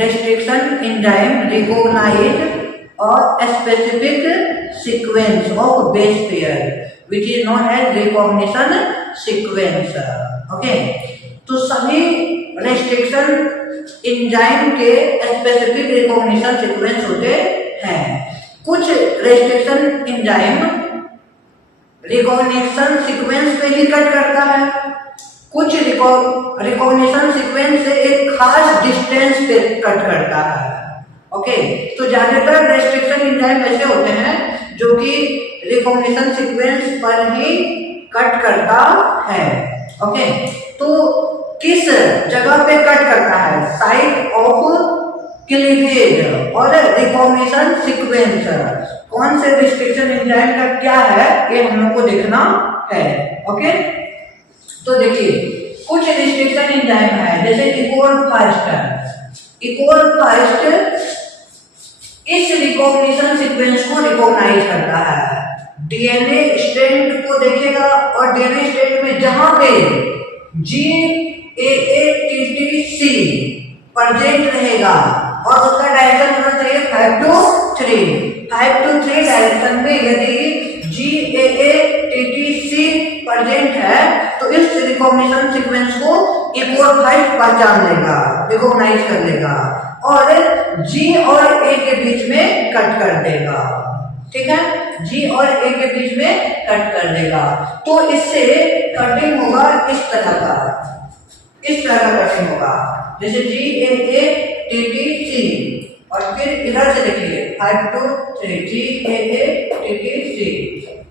restriction enzyme recognize a specific sequence of base pair which is known as recognition sequence. Okay, तो सभी restriction enzyme के specific recognition sequence होते हैं। कुछ restriction enzyme recognition sequence पे ही cut करता है, कुछ रिकॉग्निशन सीक्वेंस से एक खास डिस्टेंस पे कट करता है। ओके, तो ज्यादातर रेस्ट्रिक्शन एंजाइम ऐसे होते हैं जो कि रिकॉग्निशन सीक्वेंस पर ही कट करता है। ओके, तो किस जगह पे कट करता है? साइट ऑफ क्लीवेज और रिकॉग्निशन सीक्वेंस। कौन से रिस्ट्रिक्शन एंजाइम का क्या है ये हम लोग को देखना है। ओके, तो देखिए कुछ रिस्ट्रिक्शन एंजाइम है जैसे इक्वल फास्ट। इक्वल फास्ट इस रिकॉग्निशन सीक्वेंस को रिकॉग्नाइज करता है। डीएनए स्ट्रैंड को देखेगा और डीएनए स्ट्रैंड में जहां पे GAATTC प्रेजेंट रहेगा और उसका डायरेक्शन होना चाहिए 5 to 3 डायरेक्शन में। यदि GAATTC प्रेजेंट है तो इस रिकॉग्निशन सीक्वेंस को इक्वल फास्ट पहचान लेगा, रिकॉग्नाइज कर लेगा और G और A के बीच में कट कर देगा। ठीक है, G और A के बीच में कट कर देगा। तो इससे कटिंग होगा इस तरह का कटिंग होगा जैसे GAATTC और फिर इधर से देखिए 5 to 3 GAATTC।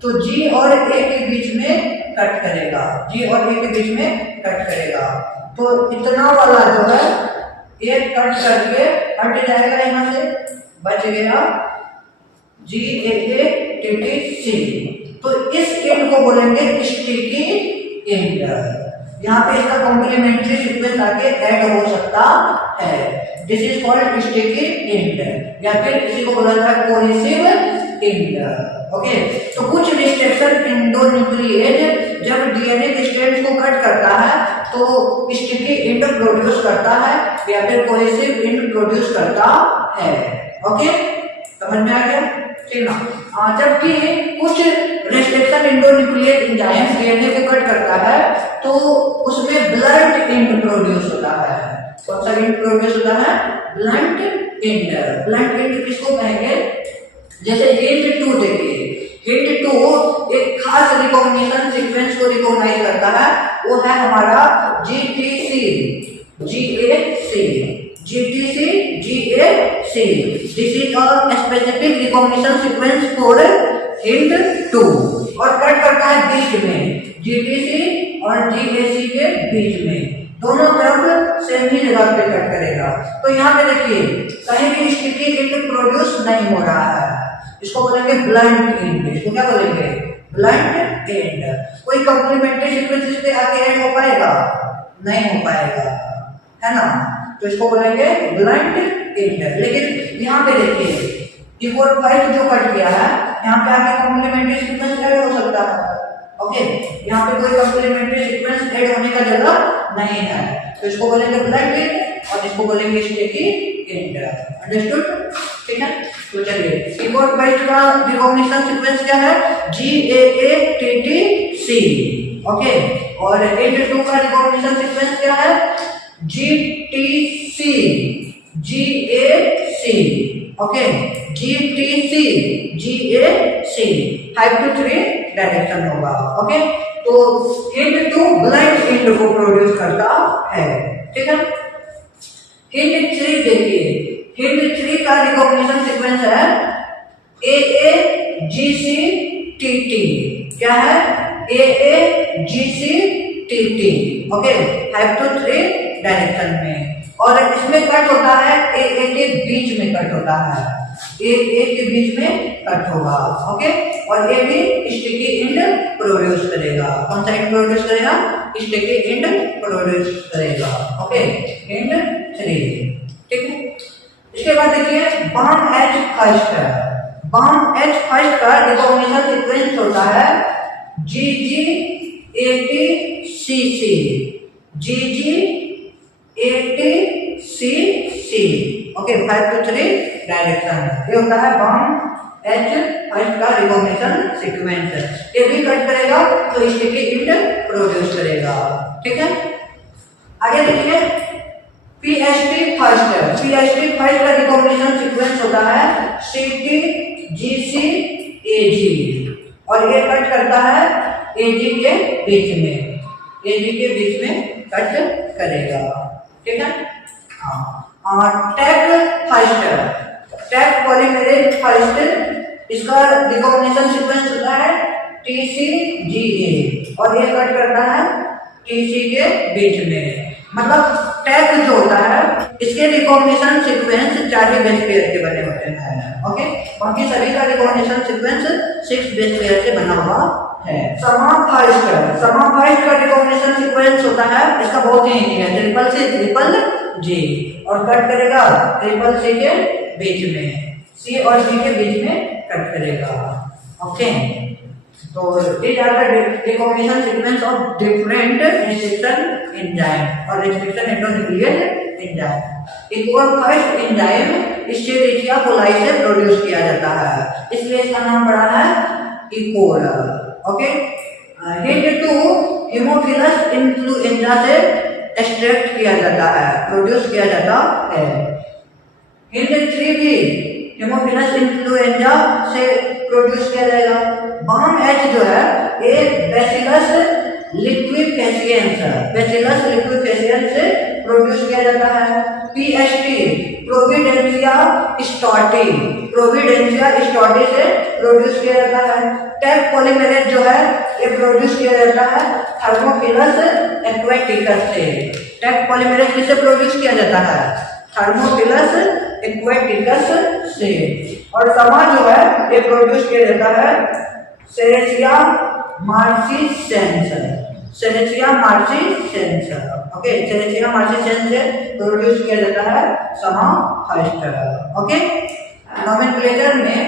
तो G और A के बीच में कट करेगा, G और A के बीच में कट करेगा। तो इतना वाला जो है ये कट करके हट जाएगा, यहाँ से बच गया GAATTC। तो इस एंड को बोलेंगे स्टिकी एंड। यहाँ पे इसका कॉम्प्लीमेंट्री सीक्वेंस आके ऐड हो सकता है। This is called sticky and या फिर इसी को बोला जाता है कोहेसिव एंड। ओके, तो कुछ रिस्ट्रिक्शन एंडोन्यूक्लिएज जब डीएनए के स्ट्रैंड्स को कट करता है तो स्टिकी एंड प्रोड्यूस करता है या फिर कोहेसिव एंड प्रोड्यूस करता है। ओके, समझ में आ गया? ठीक ना? जबकि कुछ रेस्ट्रिक्शन एंडोन्यूक्लिएट एंजाइम डीएनए को कट करता है तो उसमें ब्लंट एंड प्रोड्यूस होता है। कौन सा एंड प्रोड्यूस होता है? Blunt and. ब्लंट एंड किसको कहेंगे? जैसे हिंट 2 देखिए, हिंट 2 एक खास रिकॉग्निशन सीक्वेंस को रिकॉग्नाइज करता है, वो है हमारा GTC GAC। This is a specific recognition sequence for hint 2 और कट करता है बीच में GTC और GAC के बीच में, दोनों तरफ सेम ही जगह पे कट करेगा। तो यहाँ पे देखिए कहीं भी स्टिकी एंड प्रोड्यूस नहीं हो रहा है, इसको बोलेंगे ब्लंट एंड। इसको क्या बोलेंगे? Blunt and. कोई कॉम्प्लीमेंट्री सीक्वेंस इस पे आके ऐड हो पाएगा? नहीं हो पाएगा, है ना? तो इसको बोलेंगे ब्लंट एंड। लेकिन यहाँ पे देखिए इक्वल फास्ट जो कट किया है यहाँ पे आके कॉम्प्लीमेंट्री सीक्वेंस ऐड हो सकता है। ओके, यहाँ पे कोई कॉम्प्लीमेंट्री सीक्वेंस ऐड होने का जरूरत नहीं है, तो इसको बोलेंगे ब्लंट एंड और इसको बोलेंगे स्टिकी एंड। अंडरस्टूड? ठीक है, तो चलिए इक्वल फास्ट का रिकॉग्निशन सीक्वेंस क्या है? GAATTC। ओके, और हिंट 2 का रिकॉग्निशन सीक्वेंस क्या है? GTC GAC। Okay, GTC GAC 5 to 3 direction होगा। ओके, तो हिंट 2 ब्लंट एंड को प्रोड्यूस करता है। ठीक है, हिंट 3 देखिए, हिंट 3 का रिकॉग्निशन सीक्वेंस है AAGCTT। क्या है? AAGCTT। ओके, 5 to 3 डायरेक्शन में, और इसमें कट होता है AA के बीच में कट होता है, AA के बीच में कट होगा। ओके, और ये भी स्टिकी एंड प्रोड्यूस करेगा। कौन सा एंड प्रोड्यूस करेगा? स्टिकी एंड प्रोड्यूस करेगा। Okay, end 3। ठीक है, इसके बाद देखिए Bam H first. Bam H first का रिकॉग्निशन सीक्वेंस होता है GGATCC। GGATCC C. Okay, 5 to 3 direction. ये होता है बॉन्ड एच फर्स्ट का रिकॉग्निशन सीक्वेंस। ये भी कट करेगा तो स्टिकी इंड प्रोड्यूस करेगा। ठीक है, आगे देखिए पीएसटी फर्स्ट। पीएसटी फर्स्ट का रिकॉग्निशन सीक्वेंस होता है सीटी जीसी एजी, और ये कट करता है एजी के बीच में, एजी के बीच में कट करेगा। ठीक है, हाँ, tag first, tag polymerase first, इसका रिकॉग्निशन सीक्वेंस होता है टीसीजीए, और ये कट करता है टीसी के बीच में। मतलब टैग जो होता है इसके रिकॉग्निशन सीक्वेंस 4 बेस पेयर के बने होते हैं। ओके, बाकी सभी का रिकॉग्निशन सीक्वेंस 6 बेस पेयर से बना हुआ है। समा फर्स्ट, समा फर्स्ट का रिकॉग्निशन सीक्वेंस होता है, इसका बहुत ही इजी है, ट्रिपल सी ट्रिपल जी, और कट करेगा ट्रिपल सी के बीच में, सी और जी के बीच में कट करेगा। ओके, तो these are the recognition sequence of different restriction enzyme और restriction endonuclear enzyme। Equal first enzyme Escherichia coli से प्रोड्यूस किया जाता है, इसलिए इसका नाम पड़ा है इकोल। ओके, हिंट 2 हेमोफिलस इन्फ्लुएंजा से एक्सट्रैक्ट किया जाता है, प्रोड्यूस किया जाता है। हिंट 3 भी हेमोफिलस इन्फ्लुएंजा से प्रोड्यूस किया जाएगा। बाम एच जो है ये बैसिलस लिक्विफेसिएंस, बैसिलस लिक्विफेसिएंस से प्रोड्यूस किया जाता है। पीएसटी प्रोविडेंशिया स्टॉटी, प्रोविडेंशिया स्टॉटी से प्रोड्यूस किया जाता है। टैग पॉलीमेरेज जो है ये प्रोड्यूस किया जाता है थर्मोफिलस एक्वेटिकस से। टैग पॉलीमेरेज किससे प्रोड्यूस किया जाता है? थर्मोफिलस एक्वेटिकस से। और समा जो है ये प्रोड्यूस किया जाता है सेरेसिया मार्चिसेंस, सेरेसिया मार्चिसेंस। ओके, सेरेसिया मार्चिसेंस से प्रोड्यूस किया जाता है समा फर्स्ट। ओके, नोमेनक्लेचर में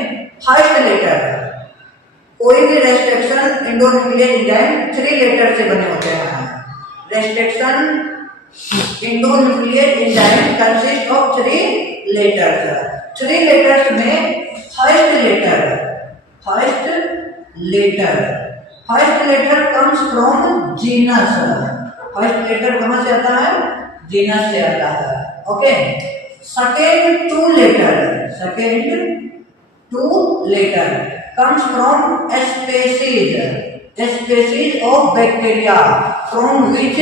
फर्स्ट लेटर, कोई भी रेस्ट्रिक्शन इंडोन्यूक्लियर एंजाइम 3 लेटर से बने होते हैं। Restriction endonuclease enzyme consist of 3 letters. 3 letters में first letter comes from genus. First letter कहां से आता है? जीनस से आता है। Okay, second 2 letter comes from species of bacteria from which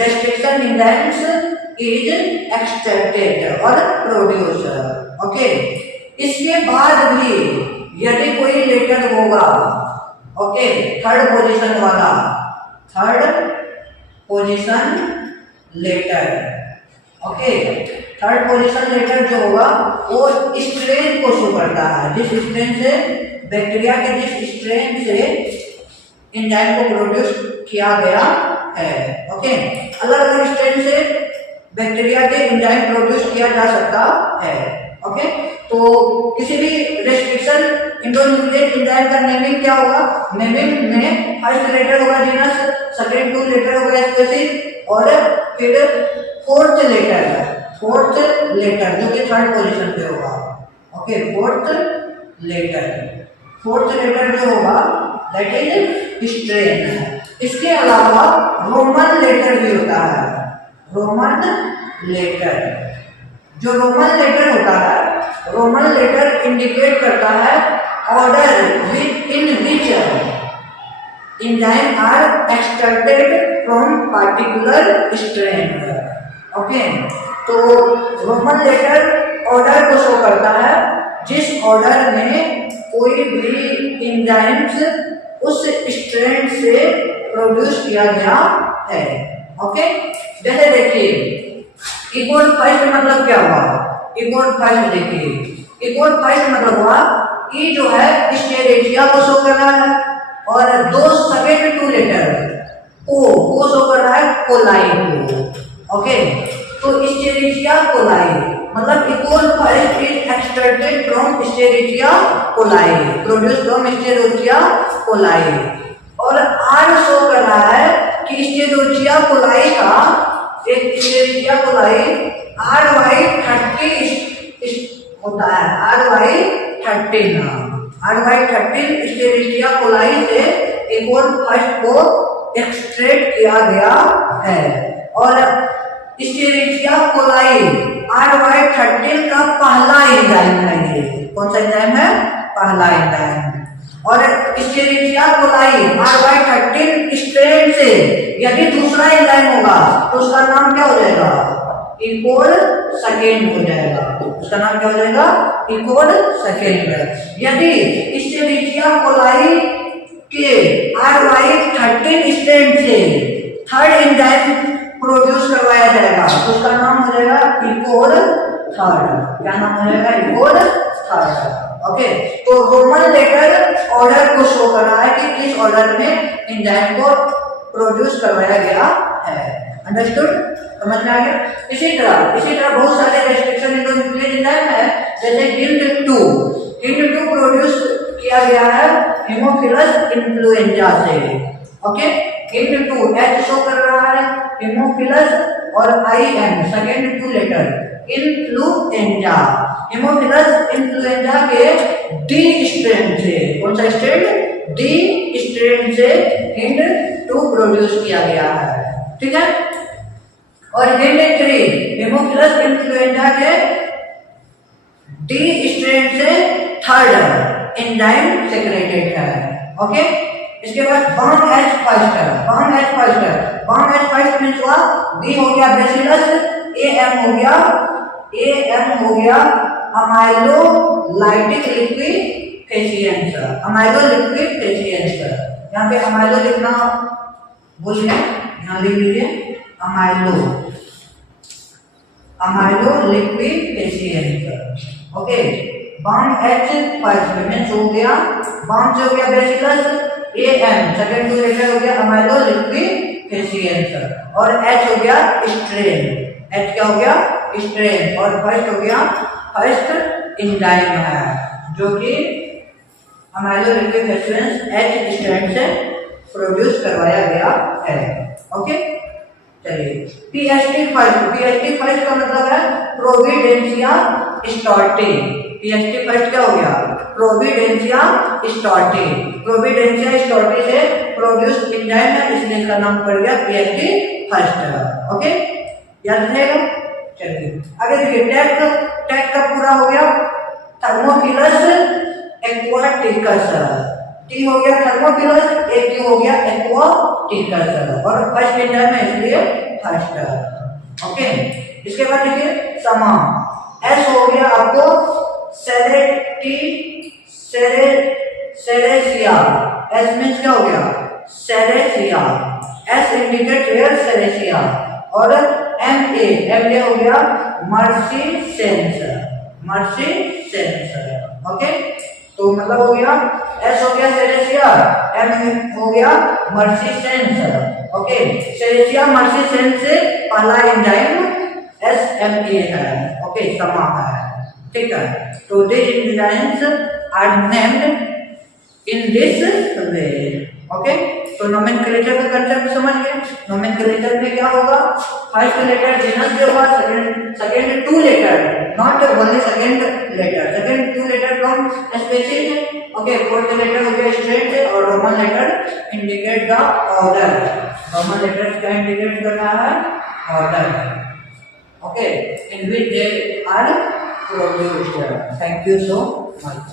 restriction enzymes is extracted और प्रोड्यूस। ओके, इसके बाद भी यदि कोई लेटर होगा, ओके, थर्ड पोजीशन वाला, third position letter, okay, third position letter जो होगा वो स्ट्रेन को शो करता है, जिस स्ट्रेन से बैक्टीरिया के जिस स्ट्रेन से एंजाइम को प्रोड्यूस किया गया है। ओके, अलग अलग स्ट्रेन से बैक्टीरिया के एंजाइम प्रोड्यूस किया जा सकता है। ओके, तो किसी भी रेस्ट्रिक्शन इंडोन्यूक्लियर एंजाइम का नेमिंग क्या होगा? नेमिंग में फर्स्ट लेटर होगा जीनस, सेकंड 2 लेटर होगा स्पेसीज, और फिर फोर्थ लेटर जो कि थर्ड पोजीशन पे होगा। ओके, फोर्थ लेटर जो होगा दैट इज स्ट्रेन। इसके अलावा रोमन लेटर भी होता है। रोमन लेटर, जो रोमन लेटर होता है, रोमन लेटर इंडिकेट करता है order in which enzyme are extracted from particular strain. Okay, तो रोमन लेटर ऑर्डर को शो करता है जिस ऑर्डर में कोई भी एंजाइम्स उस स्ट्रेन से प्रोड्यूस किया गया है। ओके, जैसे देखिए इक्वल फर्स्ट मतलब क्या हुआ? इक्वल फर्स्ट देखिए, इक्वल फर्स्ट मतलब हुआ ई जो है स्टेरेचिया को शो कर रहा है, और 2 सेकंड 2 लेटर को शो कर रहा है कोलाई को। ओके, तो स्टेरेचिया कोलाई मतलब equal first is extracted from Escherichia coli, produce from Escherichia coli. और आर शो कर रहा है कि स्टेरेचिया कोलाई का एक स्टेरेचिया कोलाई RY30 होता है, RY13 एस्चेरिचिया कोलाई से एक और फर्स्ट को एक्सट्रैक्ट किया गया है। और एस्चेरिचिया कोलाई RY13 का पहला एंजाइम है। ये कौन सा एंजाइम है? पहला एंजाइम। और एस्चेरिचिया कोलाई RY13 स्ट्रेन से यदि दूसरा एंजाइम होगा तो उसका नाम क्या हो जाएगा? इकोल सेकेंड हो जाएगा। उसका नाम क्या हो जाएगा? इकोल सेकेंड। यदि एस्चेरिचिया कोलाई के RY13 स्ट्रेन से थर्ड एंजाइम प्रोड्यूस करवाया जाएगा तो उसका नाम हो जाएगा इकोल थर्ड। क्या नाम हो जाएगा? इकोल थर्ड। ओके, तो रोमन लेटर ऑर्डर को शो कर रहा है कि किस ऑर्डर में एंजाइम को प्रोड्यूस करवाया गया है। अंडरस्टूड? समझ में आ गया? इसी तरह बहुत सारे रेस्ट्रिक्शन न्यूक्लियर एंजाइम है, जैसे HIND2 प्रोड्यूस किया गया है हेमोफिलस इन्फ्लुएंजा से। ओके, HIND2 H शो कर रहा है, हेमोफिलस और IN second 2 letter influenzae. Haemophilus influenzae के डी स्ट्रेन से, कौन सा स्ट्रेन? डी स्ट्रेन से HIND2 प्रोड्यूस किया गया है। ठीक है। और HIND3 हेमोफिलस इन्फ्लुएंजा के डी स्ट्रेन से थर्ड एंजाइम सेक्रेटेड है। ओके, इसके बाद बॉन्ड एच फर्स्ट मींस हुआ बी हो गया बेसिलस, एम हो गया अमाइलोलाइटिक लिक्विफेशिएंस। यहाँ पे अमाइलो लिखना भूलिए, यहाँ लिख लीजिए amyloliquefaciens. Okay, bond H first means हो गया, बॉन्ड से हो गया बेसिलस, एम सेकंड 2 लेटर हो गया अमाइलो लिक्विफेशिएंस, और एच हो गया स्ट्रेन। एच क्या हो गया? स्ट्रेन। और फर्स्ट हो गया फर्स्ट एंजाइम है जो कि अमाइलो लिक्विफेशिएंस एच स्ट्रेन से प्रोड्यूस करवाया गया है। ओके, चलिए पीएचटी फर्स्ट का मतलब है प्रोविडेंशिया स्टॉर्टी। पीएचटी फर्स्ट क्या हो गया? प्रोविडेंशिया स्टॉर्टी से प्रोड्यूस एंजाइम है, इसलिए इसका नाम पड़ गया पीएचटी फर्स्ट। ओके, याद रहेगा? चलिए आगे देखिए, टैग का पूरा हो गया थर्मोफिलस एक्वाटिकस। टी हो गया थर्मोफिलस, एक हो गया एक्वाटिकस, और फर्स्ट एंजाइम है इसलिए फर्स्ट। ओके, इसके बाद देखिए समा एस हो गया आपको सेरेसिया। एस मींस क्या हो गया? Serratia. S indicate here Serratia. और एम ए हो गया मर्सी सेंस। ओके, तो मतलब हो गया एस हो गया सेरेसिया, एम हो गया marcescens. Okay, Serratia marcescens से पहला एंजाइम SMA है। ओके, समा है। ठीक है, तो these enzymes are named in this way। Okay, तो नोमेनक्लेचर का कंसेप्ट समझ गए। नोमेनक्लेचर में क्या होगा? फर्स्ट लेटर जीनस जो होगा, second 2 letter, not only second 2 letter from species. Okay, fourth letter हो गया स्ट्रेन से, और Roman letter indicate the order. Roman letter क्या इंडिकेट कर रहा है? Order. Okay, in which they are produced. Thank you so much.